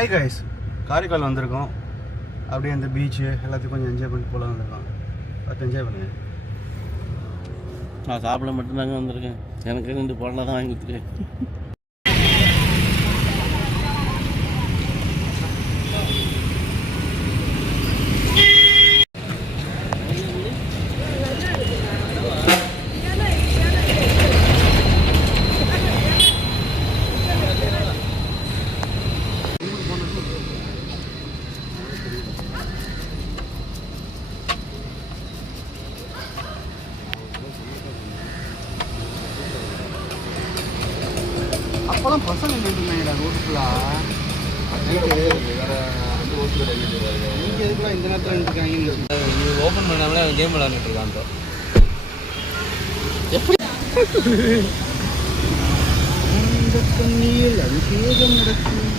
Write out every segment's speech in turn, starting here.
Hi guys Karaikal வந்திருக்கோம். அப்படியே அந்த பீச்சு எல்லாத்தையும் கொஞ்சம் என்ஜாய் பண்ணிட்டு போகலாம் வந்திருக்கோம் பார்த்து என்ஜாய் பண்ணுங்க. நான் சாப்பிட மட்டும்தாங்க வந்திருக்கேன். எனக்கு ரெண்டு படம் தான் வாங்கி கொடுத்துருக்கேன். அப்போலாம் பசங்க நின்றுருந்தாங்கடா ரோட்டு ஃபுல்லாக இங்கே எதுக்குலாம் இந்த நேரத்தில் நின்றுருக்காங்க இது ஓப்பன் பண்ணாமலே அவன் கேம் விளாண்டுட்டு இருக்கான் இப்போ. இந்த தண்ணியில் அபிஷேகம் நடக்கும்.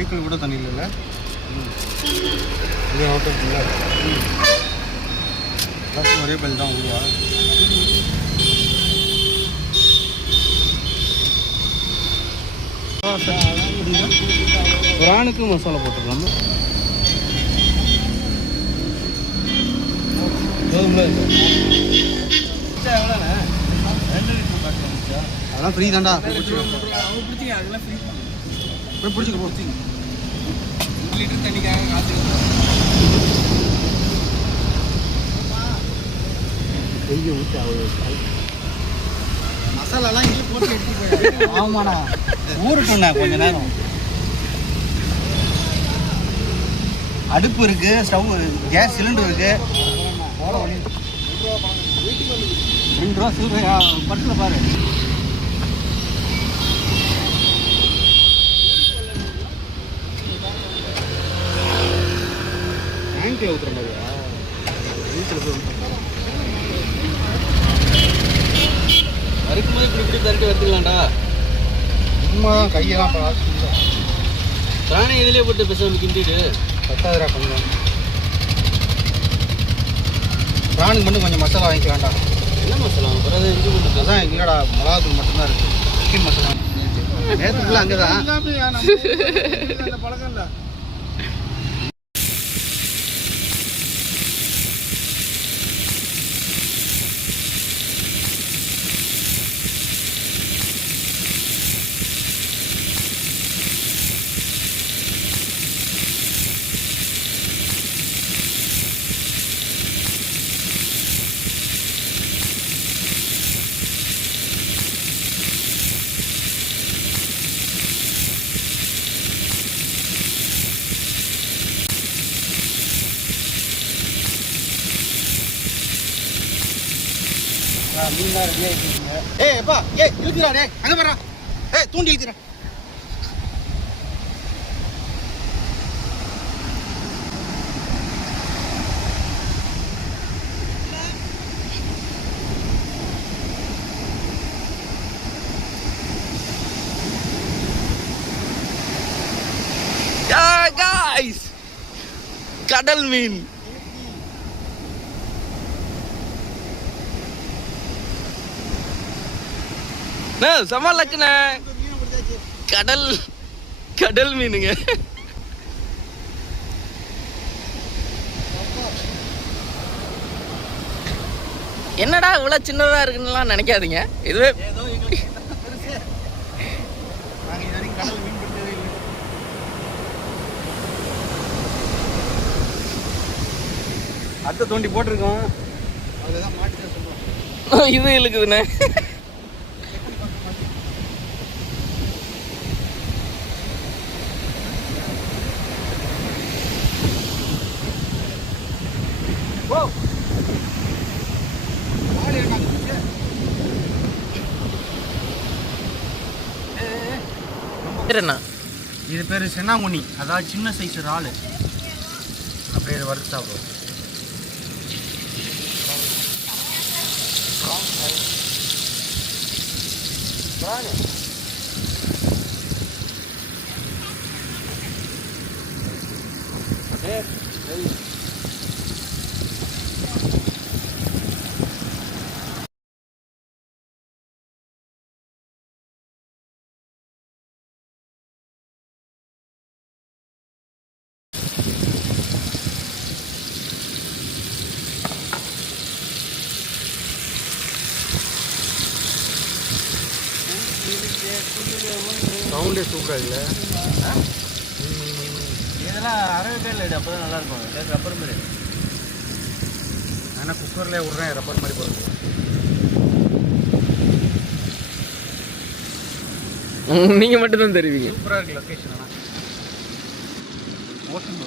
கைக்குள்ள கூட தண்ணி இல்லைல்ல? இது ஓட்டம் இல்லை ஃபஸ்ட் ஒரே பெல் தான் உருவா. பிரானுக்கு மசாலா போட்டுருக்காங்க அதெல்லாம் ஃப்ரீ தான்டா போய் பிடிச்சிக்கோ. போய் பிடிச்சிக்க போ. லிட்டர் தண்ணிக்காக காத்துக்கிட்டு மசாலாலாம் இங்கே போட்டு எடுத்து போய் ஆமாடா ஊருட்டுண்ணா கொஞ்ச நேரம். அடுப்பு இருக்கு ஸ்டவ் கேஸ் சிலிண்டர் இருக்கு. ரெண்டு ரூபா சூப்பா பட்டில் பாரு. டேங்க்ல ஊத்துற மாதிரியா வீட்டில் போய் வறுக்கும் போது இப்படி இப்படி தரட்டி வறுத்துக்கலாம்டா சும்மா தான் கையெல்லாம் பிராணி இதுலேயே போட்டு பேசாம கிண்டிட்டு. பத்தாதுரா கொஞ்சம். பிரானுக்கு மட்டும் கொஞ்சம் மசாலா வாங்கிக்க வேண்டாம் என்ன மசாலா? அதை இஞ்சி போட்டு அதான் இல்லைடா மிளகாத்தூள் மட்டும்தான் இருக்கு. சிக்கன் மசாலா நேற்றுக்குள்ள அங்கே தான் மீன் ஏய் எப்பா? ஏய் இழுத்துடா டே அங்கே பாரா ஏய் தூண்டி காய்ஸ் கடல் மீன். செம லக்குண்ணே. கடல் கடல் மீனுங்க. என்னடா இவ்வளோ சின்னதாக இருக்குன்னுலாம் நினைக்காதீங்க. இதுவே அத்தை தோண்டி போட்டிருக்கோம். அதுதான் மாட்டி இது இழுக்குதுண்ணே. பேர் என்ன? இது பேர் சென்னாங்குனி அதாவது சின்ன சைஸ் இறால் அப்படியே இது வறுத்து சாப்பிடுவோம் Right. சவுண்டே சூப்பராக இல்லை? இதெல்லாம் அரவே இல்லை அப்போ தான் நல்லா இருக்கும். ரப்பர் மாதிரி. ஆனால் குக்கரில் விட்றேன் ரப்பர் மாதிரி போகிறது நீங்க மட்டும் தான் தெரிவிங்க சூப்பராக இருக்கு லொக்கேஷன் ஆனால் ஓசன்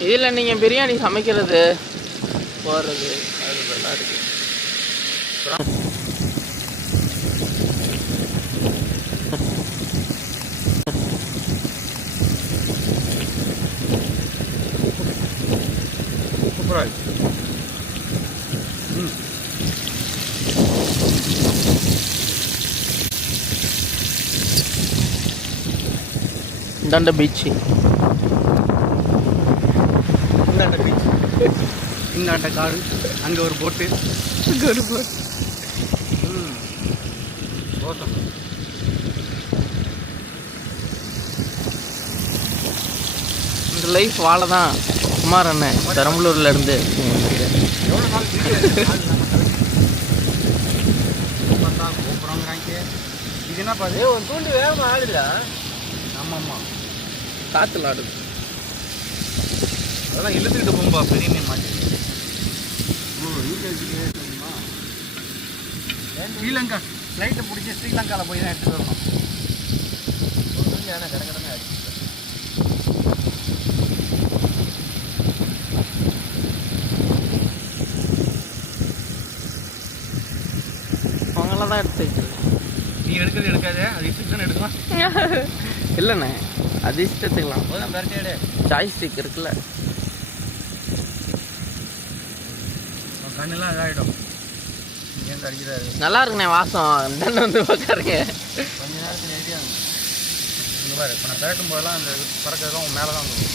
இதில் நீங்கள் பிரியாணி சமைக்கிறது போடுறது அது நல்லா இருக்கு. சூப்பராக ம் பீச்சு பீச் இந்தாண்ட காடு அங்கே ஒரு போட்டு ம். ஓசம் இந்த லைஃப் வாழ தான் குமார் அண்ணன் பெரம்பலூர்ல இருந்து. பார்த்தா இது என்ன பாது ஏ ஒரு தூண்டி வேகமாக ஆடுல ஆமாம் ஆமாம் காத்துல ஆடுது. அதெல்லாம் இழுத்துக்கிட்டு போகும்பா பெரிய மீன் மாட்டி ஓ யூகேஜிக்கு தெரியுமா ஸ்ரீலங்கா? ஃப்ளைட்டை பிடிச்சி ஸ்ரீலங்காவில் போய் தான் எடுத்துகிட்டு வரணும். ஆனால் கடை அவங்களாம் தான் எடுத்து நீ எடுக்கிறது எடுக்காத அது எடுக்கலாம் இல்லைண்ணே அது இஷ்டத்துக்கலாம். ஜாய்ஸ்டிக் இருக்குல்ல உன் கண்ணெல்லாம் இதாகிடும் இங்கேருந்து அடிக்கிறாரு நல்லா இருக்குண்ணே வாசம். தண்டை வந்து உட்காருங்க கொஞ்ச நேரத்தில் ஐடியா இங்கே பாரு இப்போ நான் பேட்டும் போதெல்லாம் அந்த பறக்கிறதுலாம் உன் மேலே தான் வரும்